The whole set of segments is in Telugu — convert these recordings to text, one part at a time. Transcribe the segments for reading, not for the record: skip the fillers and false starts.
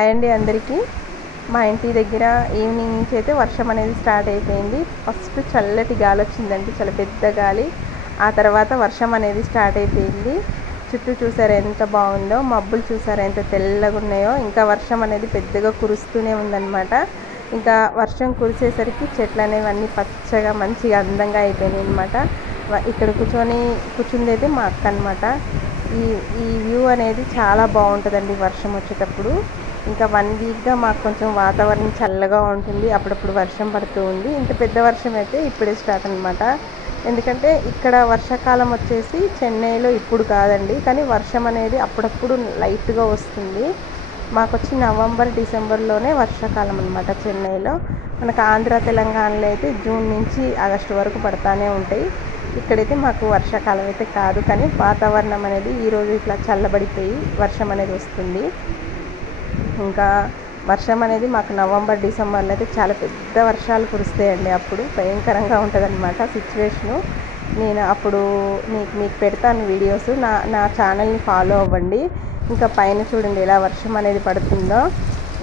హాయ్ అండి అందరికీ. మా ఇంటి దగ్గర ఈవినింగ్ నుంచి అయితే వర్షం అనేది స్టార్ట్ అయిపోయింది. ఫస్ట్ చల్లటి గాలి వచ్చిందండి, చాలా పెద్ద గాలి. ఆ తర్వాత వర్షం అనేది స్టార్ట్ అయిపోయింది. చుట్టూ చూసారా ఎంత బాగుందో, మబ్బులు చూసారా ఎంత తెల్లగా ఉన్నాయో. ఇంకా వర్షం అనేది పెద్దగా కురుస్తూనే ఉందన్నమాట. ఇంకా వర్షం కురిసేసరికి చెట్లు అనేవి అన్నీ పచ్చగా మంచిగా అందంగా అయిపోయినాయి అనమాట. ఇక్కడ కూర్చుంది అయితే మా అక్క అనమాట. ఈ వ్యూ అనేది చాలా బాగుంటుందండి వర్షం వచ్చేటప్పుడు. ఇంకా 1 వీక్గా మాకు కొంచెం వాతావరణం చల్లగా ఉంటుంది, అప్పుడప్పుడు వర్షం పడుతూ ఉంది. ఇంత పెద్ద వర్షం అయితే ఇప్పుడే స్టార్ట్ అనమాట. ఎందుకంటే ఇక్కడ వర్షాకాలం వచ్చేసి చెన్నైలో ఇప్పుడు కాదండి, కానీ వర్షం అనేది అప్పుడప్పుడు లైట్గా వస్తుంది. మాకు వచ్చి నవంబర్ డిసెంబర్లోనే వర్షాకాలం అనమాట చెన్నైలో. మనకు ఆంధ్ర తెలంగాణలో అయితే జూన్ నుంచి ఆగస్టు వరకు పడతానే ఉంటాయి. ఇక్కడైతే మాకు వర్షాకాలం అయితే కాదు, కానీ వాతావరణం అనేది ఈరోజు ఇట్లా చల్లబడిపోయి వర్షం అనేది వస్తుంది. ఇంకా వర్షం అనేది మాకు నవంబర్ డిసెంబర్లో అయితే చాలా పెద్ద వర్షాలు కురుస్తాయండి. అప్పుడు భయంకరంగా ఉంటుంది అనమాట సిచ్యువేషను. నేను అప్పుడు మీకు పెడతాను వీడియోస్. నా ఛానల్ని ఫాలో అవ్వండి. ఇంకా పైన చూడండి ఎలా వర్షం అనేది పడుతుందో.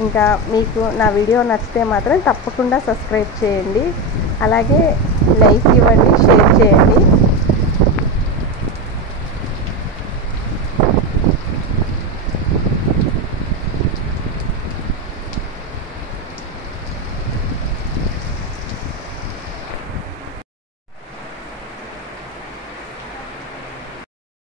ఇంకా మీకు నా వీడియో నచ్చితే మాత్రం తప్పకుండా సబ్స్క్రైబ్ చేయండి, అలాగే లైక్ ఇవ్వండి, షేర్ చేయండి.